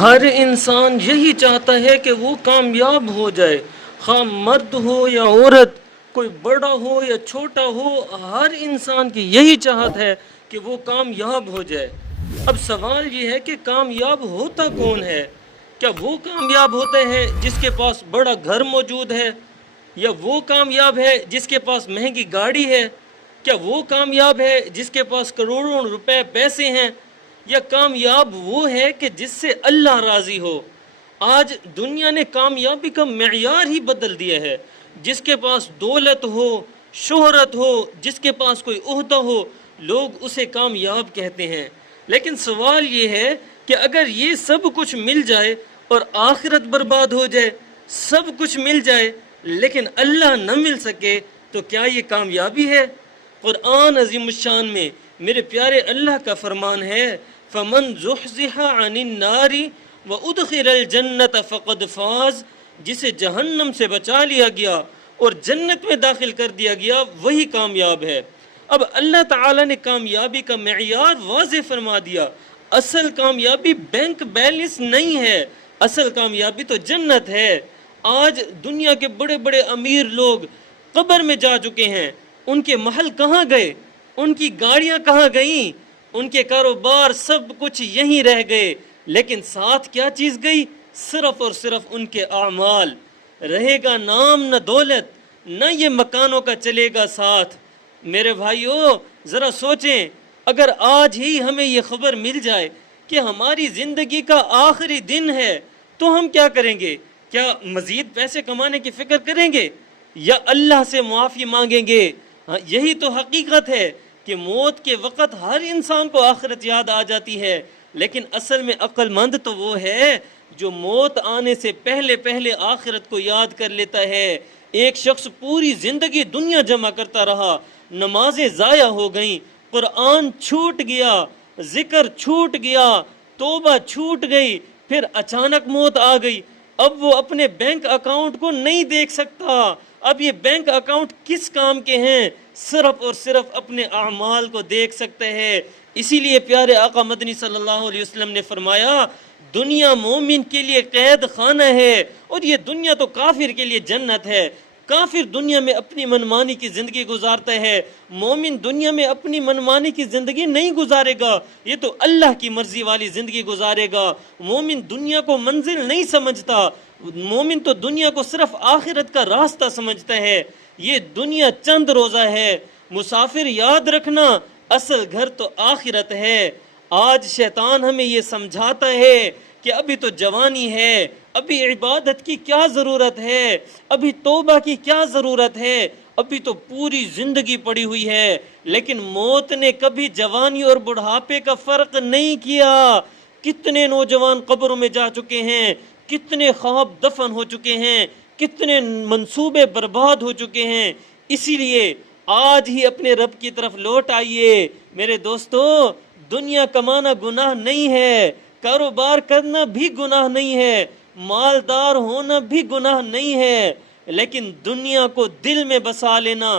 ہر انسان یہی چاہتا ہے کہ وہ کامیاب ہو جائے، خواہ مرد ہو یا عورت، کوئی بڑا ہو یا چھوٹا ہو، ہر انسان کی یہی چاہت ہے کہ وہ کامیاب ہو جائے۔ اب سوال یہ ہے کہ کامیاب ہوتا کون ہے؟ کیا وہ کامیاب ہوتا ہے جس کے پاس بڑا گھر موجود ہے، یا وہ کامیاب ہے جس کے پاس مہنگی گاڑی ہے؟ کیا وہ کامیاب ہے جس کے پاس کروڑوں روپے پیسے ہیں؟ یا کامیاب وہ ہے کہ جس سے اللہ راضی ہو؟ آج دنیا نے کامیابی کا معیار ہی بدل دیا ہے۔ جس کے پاس دولت ہو، شہرت ہو، جس کے پاس کوئی عہدہ ہو، لوگ اسے کامیاب کہتے ہیں۔ لیکن سوال یہ ہے کہ اگر یہ سب کچھ مل جائے اور آخرت برباد ہو جائے، سب کچھ مل جائے لیکن اللہ نہ مل سکے، تو کیا یہ کامیابی ہے؟ قرآن عظیم الشان میں میرے پیارے اللہ کا فرمان ہے، فَمَنْ زُحْزِحَ عَنِ النَّارِ وَأُدْخِلَ الْجَنَّةَ فَقَدْ فَازَ، جسے جہنم سے بچا لیا گیا اور جنت میں داخل کر دیا گیا، وہی کامیاب ہے۔ اب اللہ تعالیٰ نے کامیابی کا معیار واضح فرما دیا۔ اصل کامیابی بینک بیلنس نہیں ہے، اصل کامیابی تو جنت ہے۔ آج دنیا کے بڑے بڑے امیر لوگ قبر میں جا چکے ہیں، ان کے محل کہاں گئے؟ ان کی گاڑیاں کہاں گئیں؟ ان کے کاروبار سب کچھ یہیں رہ گئے، لیکن ساتھ کیا چیز گئی؟ صرف اور صرف ان کے اعمال۔ رہے گا نام نہ دولت، نہ یہ مکانوں کا چلے گا ساتھ۔ میرے بھائیو ذرا سوچیں، اگر آج ہی ہمیں یہ خبر مل جائے کہ ہماری زندگی کا آخری دن ہے، تو ہم کیا کریں گے؟ کیا مزید پیسے کمانے کی فکر کریں گے یا اللہ سے معافی مانگیں گے؟ ہاں، یہی تو حقیقت ہے کہ موت کے وقت ہر انسان کو آخرت یاد آ جاتی ہے، لیکن اصل میں عقل مند تو وہ ہے جو موت آنے سے پہلے پہلے آخرت کو یاد کر لیتا ہے۔ ایک شخص پوری زندگی دنیا جمع کرتا رہا، نمازیں ضائع ہو گئیں، قرآن چھوٹ گیا، ذکر چھوٹ گیا، توبہ چھوٹ گئی، پھر اچانک موت آ گئی۔ اب وہ اپنے بینک اکاؤنٹ کو نہیں دیکھ سکتا۔ اب یہ بینک اکاؤنٹ کس کام کے ہیں؟ صرف اور صرف اپنے اعمال کو دیکھ سکتے ہیں۔ اسی لیے پیارے آقا مدنی صلی اللہ علیہ وسلم نے فرمایا، دنیا مومن کے لیے قید خانہ ہے اور یہ دنیا تو کافر کے لیے جنت ہے۔ کافر دنیا میں اپنی منمانی کی زندگی گزارتا ہے، مومن دنیا میں اپنی منمانی کی زندگی نہیں گزارے گا، یہ تو اللہ کی مرضی والی زندگی گزارے گا۔ مومن دنیا کو منزل نہیں سمجھتا، مومن تو دنیا کو صرف آخرت کا راستہ سمجھتا ہے۔ یہ دنیا چند روزہ ہے، مسافر یاد رکھنا اصل گھر تو آخرت ہے۔ آج شیطان ہمیں یہ سمجھاتا ہے کہ ابھی تو جوانی ہے، ابھی عبادت کی کیا ضرورت ہے، ابھی توبہ کی کیا ضرورت ہے، ابھی تو پوری زندگی پڑی ہوئی ہے۔ لیکن موت نے کبھی جوانی اور بڑھاپے کا فرق نہیں کیا۔ کتنے نوجوان قبروں میں جا چکے ہیں، کتنے خواب دفن ہو چکے ہیں، کتنے منصوبے برباد ہو چکے ہیں۔ اسی لیے آج ہی اپنے رب کی طرف لوٹ آئیے میرے دوستو۔ دنیا کمانا گناہ نہیں ہے، کاروبار کرنا بھی گناہ نہیں ہے، مالدار ہونا بھی گناہ نہیں ہے، لیکن دنیا کو دل میں بسا لینا،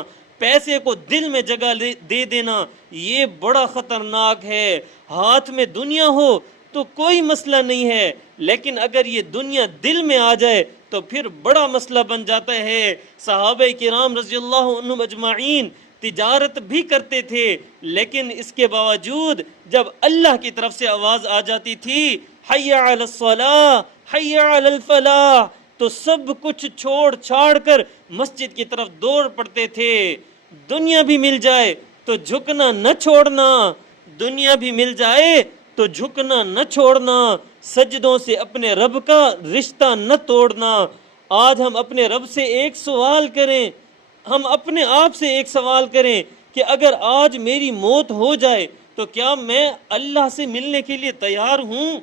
پیسے کو دل میں جگہ دے دینا، یہ بڑا خطرناک ہے۔ ہاتھ میں دنیا ہو تو کوئی مسئلہ نہیں ہے، لیکن اگر یہ دنیا دل میں آ جائے تو پھر بڑا مسئلہ بن جاتا ہے۔ صحابہ کرام رضی اللہ عنہم اجمعین تجارت بھی کرتے تھے، لیکن اس کے باوجود جب اللہ کی طرف سے آواز آ جاتی تھی، حی علی الصلاۃ، حی علی الفلاح، تو سب کچھ چھوڑ چھاڑ کر مسجد کی طرف دوڑ پڑتے تھے۔ دنیا بھی مل جائے تو جھکنا نہ چھوڑنا، دنیا بھی مل جائے تو جھکنا نہ چھوڑنا، سجدوں سے اپنے رب کا رشتہ نہ توڑنا۔ آج ہم اپنے رب سے ایک سوال کریں، ہم اپنے آپ سے ایک سوال کریں کہ اگر آج میری موت ہو جائے تو کیا میں اللہ سے ملنے کے لیے تیار ہوں؟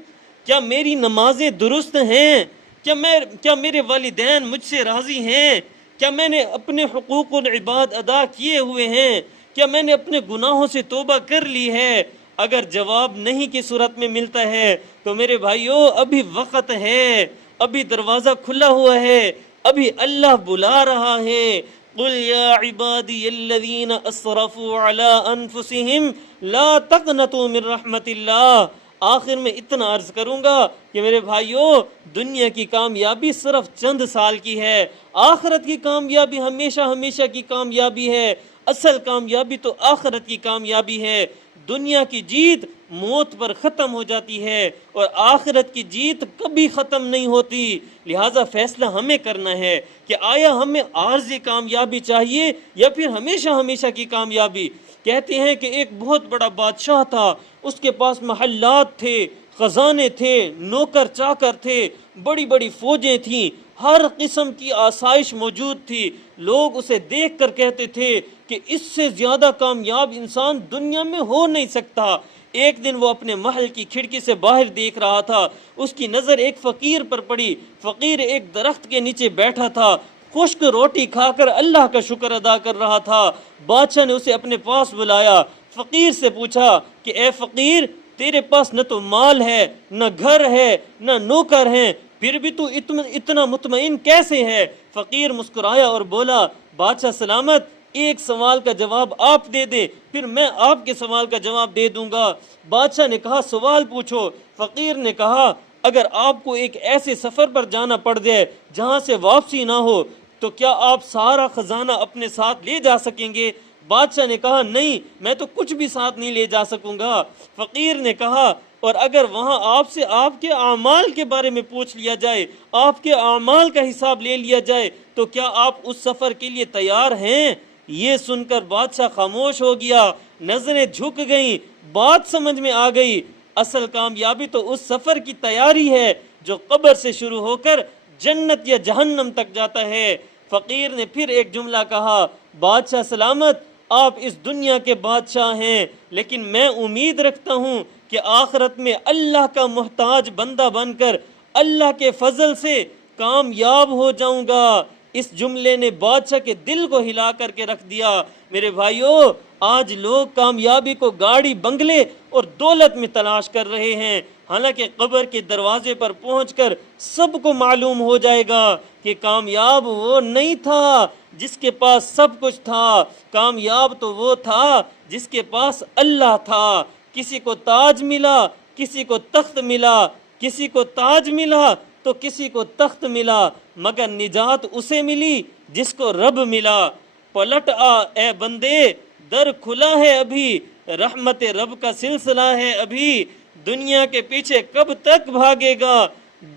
کیا میری نمازیں درست ہیں؟ کیا میرے والدین مجھ سے راضی ہیں؟ کیا میں نے اپنے حقوق العباد ادا کیے ہوئے ہیں؟ کیا میں نے اپنے گناہوں سے توبہ کر لی ہے؟ اگر جواب نہیں کی صورت میں ملتا ہے تو میرے بھائیو ابھی وقت ہے، ابھی دروازہ کھلا ہوا ہے، ابھی اللہ بلا رہا ہے۔ قل یا عبادی الذین اسرفوا علی انفسہم لا تقنطوا من رحمت اللہ۔ آخر میں اتنا عرض کروں گا کہ میرے بھائیوں، دنیا کی کامیابی صرف چند سال کی ہے، آخرت کی کامیابی ہمیشہ ہمیشہ کی کامیابی ہے۔ اصل کامیابی تو آخرت کی کامیابی ہے۔ دنیا کی جیت موت پر ختم ہو جاتی ہے اور آخرت کی جیت کبھی ختم نہیں ہوتی۔ لہٰذا فیصلہ ہمیں کرنا ہے کہ آیا ہمیں عارضی کامیابی چاہیے یا پھر ہمیشہ ہمیشہ کی کامیابی۔ کہتے ہیں کہ ایک بہت بڑا بادشاہ تھا، اس کے پاس محلات تھے، خزانے تھے، نوکر چاکر تھے، بڑی بڑی فوجیں تھیں، ہر قسم کی آسائش موجود تھی۔ لوگ اسے دیکھ کر کہتے تھے کہ اس سے زیادہ کامیاب انسان دنیا میں ہو نہیں سکتا۔ ایک دن وہ اپنے محل کی کھڑکی سے باہر دیکھ رہا تھا، اس کی نظر ایک فقیر پر پڑی۔ فقیر ایک درخت کے نیچے بیٹھا تھا، خشک روٹی کھا کر اللہ کا شکر ادا کر رہا تھا۔ بادشاہ نے اسے اپنے پاس بلایا، فقیر سے پوچھا کہ اے فقیر، تیرے پاس نہ تو مال ہے، نہ گھر ہے، نہ نوکر ہیں، پھر بھی تو اتنا مطمئن کیسے ہے؟ فقیر مسکرایا اور بولا، بادشاہ سلامت، ایک سوال کا جواب آپ دے دیں، پھر میں آپ کے سوال کا جواب دے دوں گا۔ بادشاہ نے کہا سوال پوچھو۔ فقیر نے کہا اگر آپ کو ایک ایسے سفر پر جانا پڑ جائے جہاں سے واپسی نہ ہو تو کیا آپ سارا خزانہ اپنے ساتھ لے جا سکیں گے؟ بادشاہ نے کہا نہیں، میں تو کچھ بھی ساتھ نہیں لے جا سکوں گا۔ فقیر نے کہا اور اگر وہاں آپ سے آپ کے اعمال کے بارے میں پوچھ لیا جائے، آپ کے اعمال کا حساب لے لیا جائے تو کیا آپ اس سفر کے لیے تیار ہیں؟ یہ سن کر بادشاہ خاموش ہو گیا، نظریں جھک گئیں، بات سمجھ میں آ گئی۔ اصل کامیابی تو اس سفر کی تیاری ہے جو قبر سے شروع ہو کر جنت یا جہنم تک جاتا ہے۔ فقیر نے پھر ایک جملہ کہا، بادشاہ سلامت، آپ اس دنیا کے بادشاہ ہیں، لیکن میں امید رکھتا ہوں کہ آخرت میں اللہ کا محتاج بندہ بن کر اللہ کے فضل سے کامیاب ہو جاؤں گا۔ اس جملے نے بادشاہ کے دل کو ہلا کر کے رکھ دیا۔ میرے بھائیوں، آج لوگ کامیابی کو گاڑی، بنگلے اور دولت میں تلاش کر رہے ہیں، حالانکہ قبر کے دروازے پر پہنچ کر سب کو معلوم ہو جائے گا کہ کامیاب وہ نہیں تھا جس کے پاس سب کچھ تھا، کامیاب تو وہ تھا جس کے پاس اللہ تھا۔ کسی کو تاج ملا، کسی کو تخت ملا، کسی کو تاج ملا تو کسی کو تخت ملا، مگر نجات اسے ملی جس کو رب ملا۔ پلٹ آ اے بندے، در کھلا ہے ابھی، رحمت رب کا سلسلہ ہے ابھی، دنیا کے پیچھے کب تک بھاگے گا،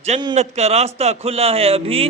جنت کا راستہ کھلا ہے ابھی۔